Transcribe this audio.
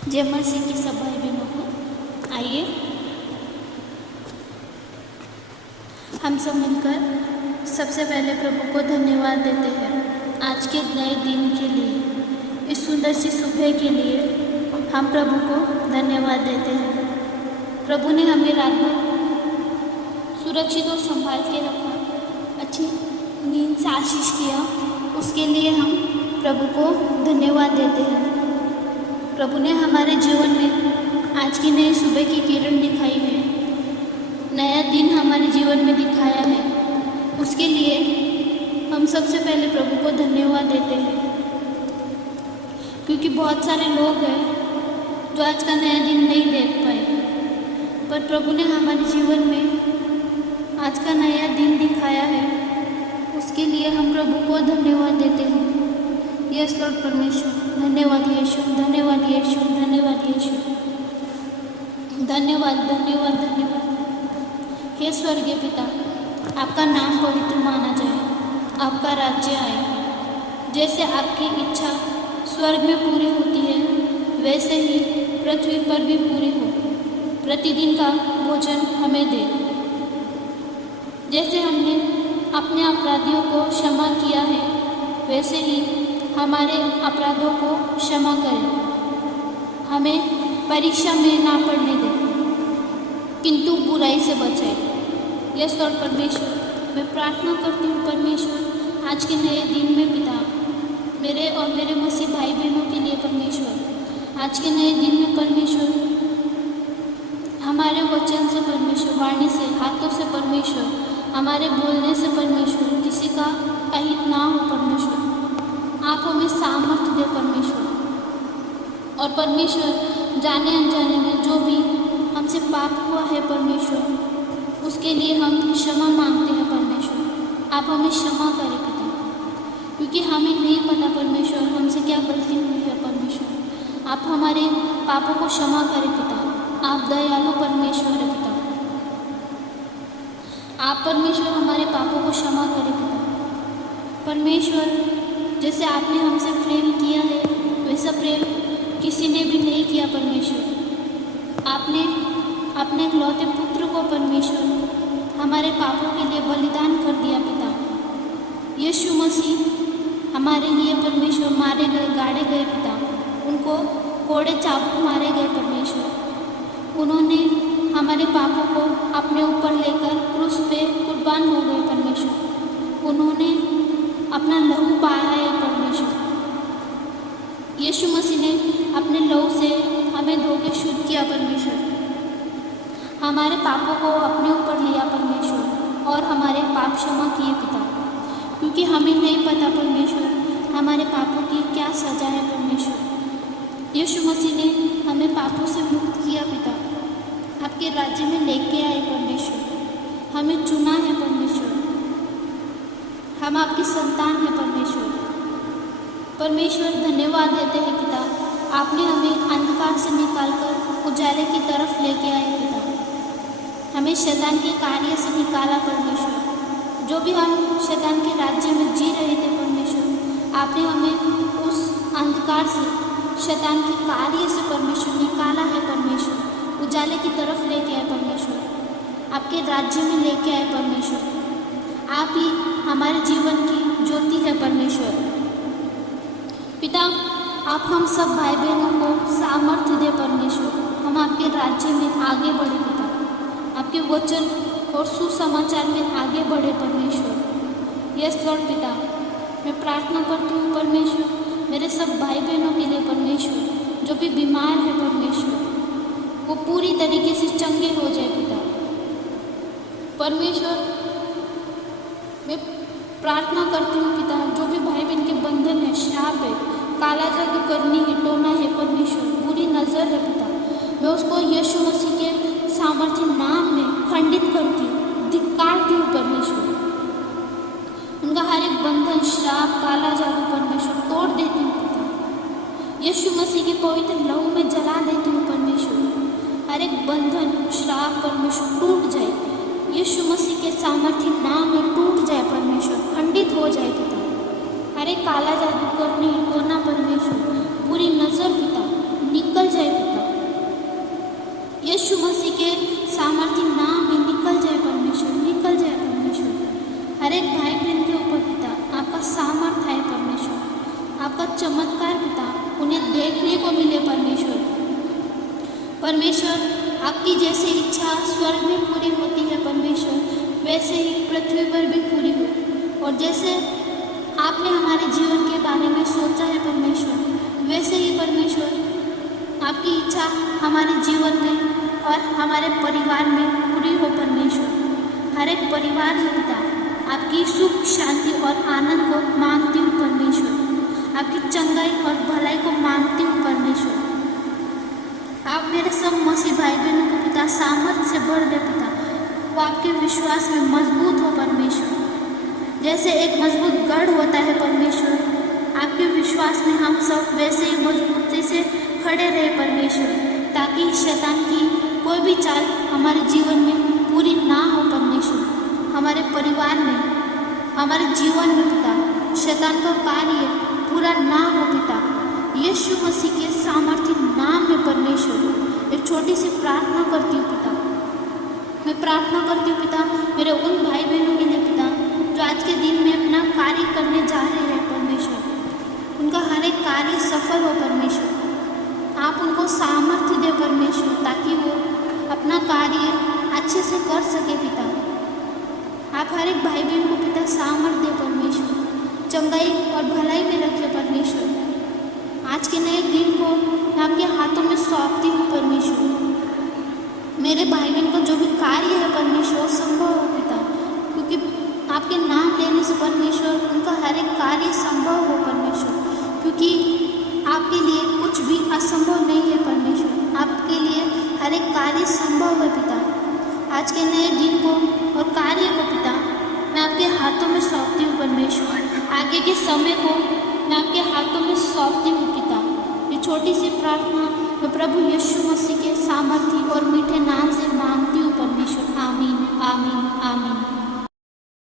जय मसीह की सब भाई बहनों को आइए हम सब मिलकर सबसे पहले प्रभु को धन्यवाद देते हैं आज के नए दिन के लिए। इस सुंदर सी सुबह के लिए हम प्रभु को धन्यवाद देते हैं। प्रभु ने हमें रात भर सुरक्षित और संभाल के रखा, अच्छी नींद से आशीष किया, उसके लिए हम प्रभु को धन्यवाद देते हैं। प्रभु ने हमारे जीवन में आज की नई सुबह की किरण दिखाई है, नया दिन हमारे जीवन में दिखाया है, उसके लिए हम सबसे पहले प्रभु को धन्यवाद देते हैं। क्योंकि बहुत सारे लोग हैं जो आज का नया दिन नहीं देख पाए, पर प्रभु ने हमारे जीवन में आज का नया दिन दिखाया है, उसके लिए हम प्रभु को धन्यवाद देते हैं। यस लॉर्ड परमेश्वर, धन्यवाद यीशु, धन्यवाद यीशु, धन्यवाद यीशु, धन्यवाद धन्यवाद धन्यवाद। हे स्वर्गीय पिता, आपका नाम पवित्र माना जाए, आपका राज्य आए, जैसे आपकी इच्छा स्वर्ग में पूरी होती है वैसे ही पृथ्वी पर भी पूरी हो। प्रतिदिन का भोजन हमें दे, जैसे हमने अपने अपराधियों को क्षमा किया है वैसे ही हमारे अपराधों को क्षमा करें। हमें परीक्षा में ना पड़ने दें, किंतु बुराई से बचाए। यस लॉर्ड परमेश्वर, मैं प्रार्थना करती हूँ परमेश्वर आज के नए दिन में पिता, मेरे और मेरे मसीह भाई बहनों के लिए परमेश्वर, आज के नए दिन में परमेश्वर, हमारे वचन से परमेश्वर, वाणी से, हाथों से परमेश्वर, हमारे बोलने से परमेश्वर किसी का अहित ना हो परमेश्वर। आप हमें सामर्थ्य दे परमेश्वर, और परमेश्वर जाने अनजाने में जो भी हमसे पाप हुआ है परमेश्वर, उसके लिए हम क्षमा मांगते हैं परमेश्वर। आप हमें क्षमा करें पिता, क्योंकि हमें नहीं पता परमेश्वर हमसे क्या गलती हुई है परमेश्वर। आप हमारे पापों को क्षमा करें पिता। आप दयालु परमेश्वर है पिता, आप परमेश्वर हमारे पापों को क्षमा करें पिता। परमेश्वर, जैसे आपने हमसे प्रेम किया है वैसा प्रेम किसी ने भी नहीं किया परमेश्वर। आपने अपने इकलौते पुत्र को परमेश्वर हमारे पापों के लिए बलिदान कर दिया पिता। यीशु मसीह हमारे लिए परमेश्वर मारे गए, गाड़े गए पिता, उनको कोड़े चाबुक मारे गए परमेश्वर। उन्होंने हमारे पापों को अपने ऊपर लेकर क्रूस पे कुर्बान हो गए परमेश्वर। उन्होंने अपना लहू बहाया है परमेश्वर। यीशु मसीह ने अपने लहू से हमें धो के शुद्ध किया परमेश्वर, हमारे पापों को अपने ऊपर लिया परमेश्वर, और हमारे पाप क्षमा किए पिता। क्योंकि हमें नहीं पता परमेश्वर हमारे पापों की क्या सजा है परमेश्वर। यीशु मसीह ने हमें पापों से मुक्त किया पिता, आपके राज्य में लेके आए परमेश्वर। हमें चुना है परमेश्वर, हम आपकी संतान हैं परमेश्वर। परमेश्वर धन्यवाद देते हैं पिता, आपने हमें अंधकार से निकालकर उजाले की तरफ लेके आए पिता। हमें शैतान के कार्य से निकाला परमेश्वर। जो भी हम शैतान के राज्य में जी रहे थे परमेश्वर, आपने हमें उस अंधकार से, शैतान के कार्य से परमेश्वर निकाला है परमेश्वर। उजाले की तरफ लेके आए परमेश्वर, आपके राज्य में लेके आए परमेश्वर। आप ही हमारे जीवन की ज्योति है परमेश्वर। पिता, आप हम सब भाई बहनों को सामर्थ्य दे परमेश्वर, हम आपके राज्य में आगे बढ़े पिता, आपके वचन और सुसमाचार में आगे बढ़े परमेश्वर। यस लॉर्ड पिता, मैं प्रार्थना करती हूँ परमेश्वर मेरे सब भाई बहनों के लिए परमेश्वर, जो भी बीमार है परमेश्वर, वो पूरी तरीके से चंगे हो जाए पिता। परमेश्वर, मैं प्रार्थना करती हूँ पिता, जो भी भाई बहन के बंधन है, श्राप है, काला जादू करनी है, टोना है परमेश्वर, बुरी नज़र है पिता, मैं उसको यीशु मसीह के सामर्थ्य नाम में खंडित करती हूँ, धिक्कारती हूँ परमेश्वर। उनका हर एक बंधन, श्राप, काला जादू परमेश्वर तोड़ देती हूँ पिता। यीशु मसीह के पवित्र लहू में जला देती हूँ परमेश्वर। हर एक बंधन, श्राप परमेश्वर टूट जाए, यीशु मसीह के सामर्थ्य नाम में टूट जाए परमेश्वर, खंडित हो जाए पिता। हर एक काला जादू करने, टोना परमेश्वर, बुरी नज़र पिता निकल जाए चमत्कार पिता उन्हें देखने को मिले परमेश्वर। परमेश्वर, आपकी जैसे इच्छा स्वर्ग में पूरी होती है परमेश्वर, वैसे ही पृथ्वी पर भी पूरी हो। और जैसे आपने हमारे जीवन के बारे में सोचा है परमेश्वर, वैसे ही परमेश्वर आपकी इच्छा हमारे जीवन में और हमारे परिवार में पूरी हो परमेश्वर। हर एक परिवार में पिता आपकी सुख शांति और आनंद को मांगती हूँ परमेश्वर। आपकी चंगाई और भलाई को मांगती हूँ परमेश्वर। आप मेरे सब मसीह भाई बहनों को पिता सामर्थ्य से भर दे पिता, वो आपके विश्वास में मजबूत हो परमेश्वर। जैसे एक मजबूत गढ़ होता है परमेश्वर, आपके विश्वास में हम सब वैसे ही मजबूती से खड़े रहे परमेश्वर, ताकि शैतान की कोई भी चाल हमारे जीवन में पूरी ना हो परमेश्वर। हमारे परिवार में, हमारे जीवन में पिता शैतान का कार्य पूरा ना हो पिता। यीशु मसीह के सामर्थ्य नाम में परमेश्वर एक छोटी सी प्रार्थना करती हूँ पिता। मैं प्रार्थना करती हूँ पिता मेरे उन भाई बहनों के लिए पिता जो आज के दिन में अपना कार्य करने जा रहे हैं परमेश्वर। उनका हर एक कार्य सफल हो परमेश्वर। आप उनको सामर्थ्य दे परमेश्वर, ताकि वो अपना कार्य अच्छे से कर सके पिता। आप हर एक भाई बहन को पिता सामर्थ्य दे परमेश्वर, चंगाई और भलाई में रखे परमेश्वर। आज के नए दिन को मैं आपके हाथों में सौंपती हूँ परमेश्वर। मेरे भाई बहन का जो भी कार्य है परमेश्वर संभव हो पिता, क्योंकि आपके नाम लेने से परमेश्वर उनका हर एक कार्य संभव हो परमेश्वर, क्योंकि आपके लिए कुछ भी असंभव नहीं है परमेश्वर। आपके लिए हर एक कार्य संभव है पिता। आज के नए दिन को और कार्य को पिता मैं आपके हाथों में सौंपती हूँ परमेश्वर। आगे के समय को मैं आपके हाथों में सौंपती हूँ पिता। ये छोटी सी प्रार्थना मैं प्रभु यीशु मसीह के सामर्थ्य और मीठे नाम से मांगती हूँ परमेश्वर। आमीन, आमीन, आमीन।